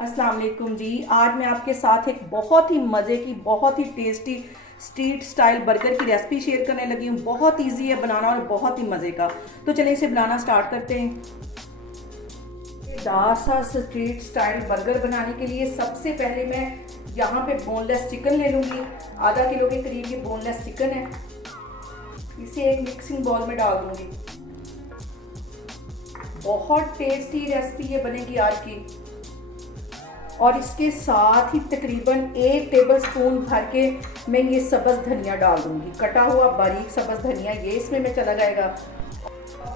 अस्सलाम वालेकुम जी। आज मैं आपके साथ एक बहुत ही मज़े की बहुत ही टेस्टी स्ट्रीट स्टाइल बर्गर की रेसिपी शेयर करने लगी हूँ। बहुत इजी है बनाना और बहुत ही मज़े का। तो चलिए इसे बनाना स्टार्ट करते हैं। दार सा स्ट्रीट स्टाइल बर्गर बनाने के लिए सबसे पहले मैं यहाँ पे बोनलेस चिकन ले लूँगी। आधा किलो के करीब ये बोनलेस चिकन है। इसे एक मिक्सिंग बाउल में डाल दूँगी। बहुत टेस्टी रेसिपी ये बनेगी आज की। और इसके साथ ही तकरीबन 1 टेबलस्पून भर के मैं ये सब्ज़ धनिया डाल दूंगी। कटा हुआ बारीक सब्ज़ धनिया ये इसमें मैं चला जाएगा।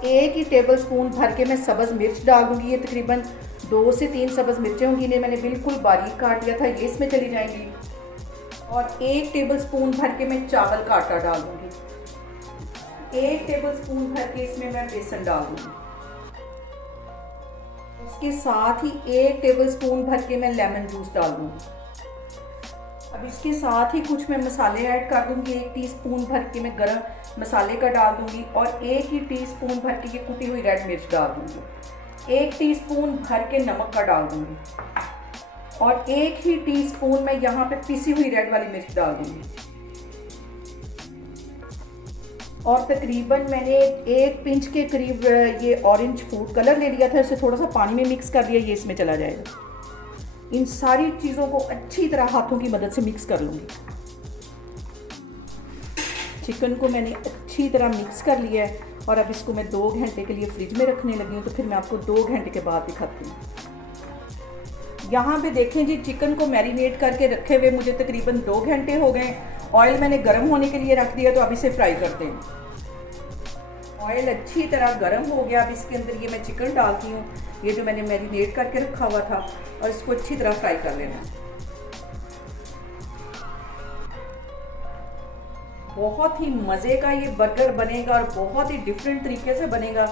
1 ही टेबलस्पून भर के मैं सब्ज़ मिर्च डाल दूंगी। ये तकरीबन 2 से 3 सब्ज़ मिर्चें होंगी, इन्हें मैंने बिल्कुल बारीक काट लिया था, ये इसमें चली जाएंगी। और 1 टेबलस्पून भर के मैं चावल का आटा डाल दूंगी। 1 टेबलस्पून भर के इसमें मैं बेसन डाल दूंगी। इसके साथ ही 1 टेबलस्पून भर के मैं लेमन जूस डाल दूंगी। अब इसके साथ ही कुछ मैं मसाले ऐड कर दूंगी। 1 टीस्पून भर के मैं गरम मसाले का डाल दूंगी और 1 ही टीस्पून भर के ये कुटी हुई रेड मिर्च डाल दूंगी। 1 टीस्पून भर के नमक का डाल दूंगी और 1 ही टीस्पून मैं यहाँ पे पिसी हुई रेड वाली मिर्च डाल दूंगी। और तकरीबन मैंने 1 पिंच के करीब ये ऑरेंज फूड कलर ले लिया था, इसे थोड़ा सा पानी में मिक्स कर लिया, ये इसमें चला जाएगा। इन सारी चीज़ों को अच्छी तरह हाथों की मदद से मिक्स कर लूँगी। चिकन को मैंने अच्छी तरह मिक्स कर लिया है और अब इसको मैं 2 घंटे के लिए फ्रिज में रखने लगी हूँ। तो फिर मैं आपको 2 घंटे के बाद दिखाती हूँ। यहाँ पे देखें जी, चिकन को मैरिनेट करके रखे हुए मुझे तकरीबन 2 घंटे हो गए। ऑयल मैंने गर्म होने के लिए रख दिया, तो अब इसे फ्राई करते हैं। ऑयल अच्छी तरह गर्म हो गया। अब इसके अंदर ये मैं चिकन डालती हूँ, ये जो मैंने मैरिनेट करके रखा हुआ था, और इसको अच्छी तरह फ्राई कर लेना है। बहुत ही मज़े का ये बर्गर बनेगा और बहुत ही डिफरेंट तरीके से बनेगा।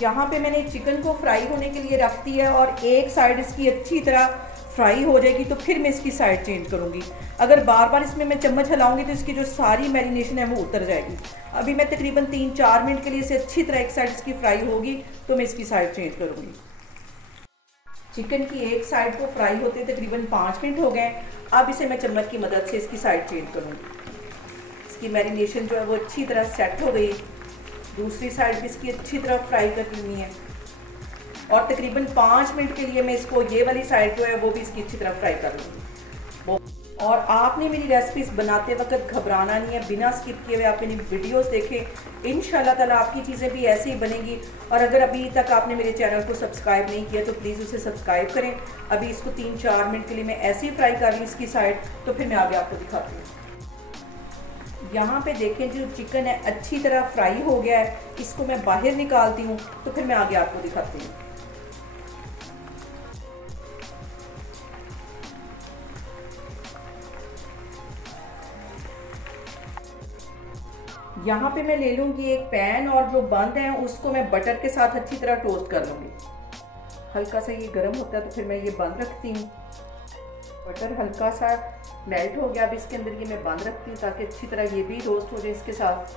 यहाँ पे मैंने चिकन को फ्राई होने के लिए रख दिया और एक साइड इसकी अच्छी तरह फ्राई हो जाएगी तो फिर मैं इसकी साइड चेंज करूँगी। अगर बार बार इसमें मैं चम्मच हिलाऊंगी तो इसकी जो सारी मैरिनेशन है वो उतर जाएगी। अभी मैं तकरीबन 3-4 मिनट के लिए इसे अच्छी तरह एक साइड इसकी फ्राई होगी तो मैं इसकी साइड चेंज करूँगी। चिकन की एक साइड को फ्राई होते तकरीबन 5 मिनट हो गए। अब इसे मैं चम्मच की मदद से इसकी साइड चेंज करूँगी। इसकी मैरिनेशन जो है वो अच्छी तरह सेट हो गई। दूसरी साइड भी इसकी अच्छी तरह फ्राई कर लेनी है और तकरीबन 5 मिनट के लिए मैं इसको ये वाली साइड जो है वो भी इसकी अच्छी तरह फ्राई कर लूँगी। और आपने मेरी रेसिपीज बनाते वक्त घबराना नहीं है, बिना स्किप किए हुए आप मेरी वीडियोस देखें। इंशाल्लाह ताला आपकी चीज़ें भी ऐसे ही बनेंगी। और अगर अभी तक आपने मेरे चैनल को सब्सक्राइब नहीं किया तो प्लीज़ उसे सब्सक्राइब करें। अभी इसको 3-4 मिनट के लिए मैं ऐसे ही फ्राई कर ली इसकी साइड, तो फिर मैं आगे आपको दिखाती हूँ। यहाँ पे देखें जो चिकन है अच्छी तरह फ्राई हो गया है, इसको मैं बाहर निकालती हूँ तो फिर मैं आगे आपको दिखाती हूँ। यहाँ पे मैं ले लूँगी एक पैन और जो बंद है उसको मैं बटर के साथ अच्छी तरह टोस्ट कर लूँगी। हल्का सा ये गर्म होता है तो फिर मैं ये बंद रखती हूँ। बटर हल्का सा मेल्ट हो गया। अब इसके अंदर ये मैं बंद रखती हूँ ताकि अच्छी तरह ये भी रोस्ट हो जाए इसके साथ।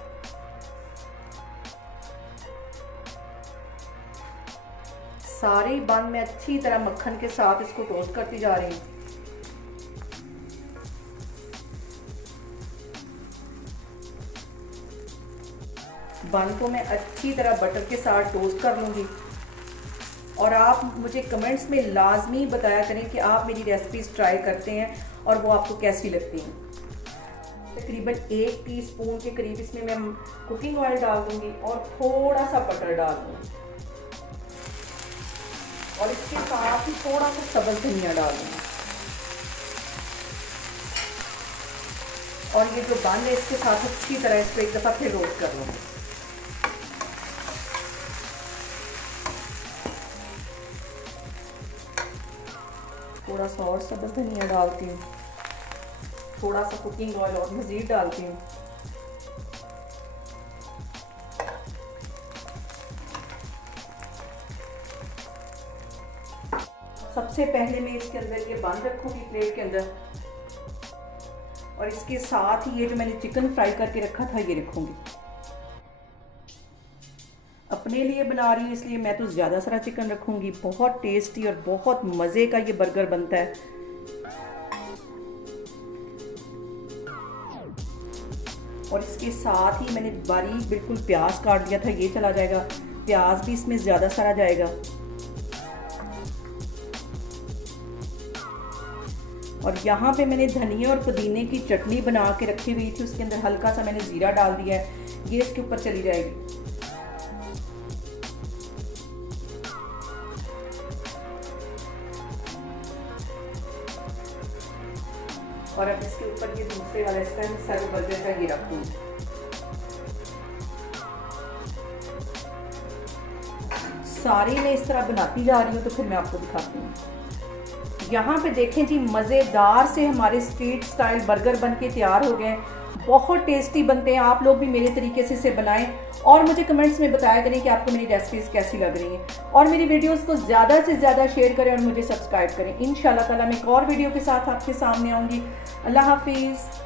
सारे बन मैं अच्छी तरह मक्खन के साथ इसको टोस्ट करती जा रही हूँ। बन को मैं अच्छी तरह बटर के साथ टोस्ट कर लूँगी। और आप मुझे कमेंट्स में लाजमी बताया करें कि आप मेरी रेसिपीज ट्राई करते हैं और वो आपको कैसी लगती हैं। तकरीबन 1 टीस्पून के करीब इसमें मैं कुकिंग ऑयल डाल दूँगी और थोड़ा सा बटर डाल दूँगी और इसके साथ ही थोड़ा सा सब्ज़ धनिया डाल दूँगी। और ये जो बन है इसके साथ अच्छी तरह इसको एक दफ़ा फिर रोस्ट कर लूँगी। थोड़ा सा और सब्ज़ धनिया डालती हूँ, थोड़ा सा कुकिंग ऑयल और मज़ीद डालती हूँ। सबसे पहले मैं इसके अंदर ये बंद रखूँगी प्लेट के अंदर और इसके साथ ही ये जो मैंने चिकन फ्राई करके रखा था ये रखूँगी। अपने लिए बना रही हूँ इसलिए मैं तो ज़्यादा सारा चिकन रखूँगी। बहुत टेस्टी और बहुत मज़े का ये बर्गर बनता है। और इसके साथ ही मैंने बारीक बिल्कुल प्याज काट दिया था, ये चला जाएगा। प्याज भी इसमें ज़्यादा सारा जाएगा। और यहाँ पे मैंने धनिया और पुदीने की चटनी बना के रखी हुई थी, उसके अंदर हल्का सा मैंने ज़ीरा डाल दिया है, ये इसके ऊपर चली जाएगी। और अब इसके ऊपर ये दूसरे वाला इसका हिस्सा जो बर्गर का ये रखूँगी। सारी मैं इस तरह बनाती जा रही हूँ, तो फिर मैं आपको दिखाती हूँ। यहाँ पे देखें जी, मज़ेदार से हमारे स्ट्रीट स्टाइल बर्गर बन के तैयार हो गए। बहुत टेस्टी बनते हैं। आप लोग भी मेरे तरीके से इसे बनाएं और मुझे कमेंट्स में बताया करें कि आपको मेरी रेसिपीज़ कैसी लग रही हैं। और मेरी वीडियोस को ज़्यादा से ज़्यादा शेयर करें और मुझे सब्सक्राइब करें। इंशाल्लाह ताला मैं एक और वीडियो के साथ आपके सामने आऊँगी। अल्लाह हाफिज़।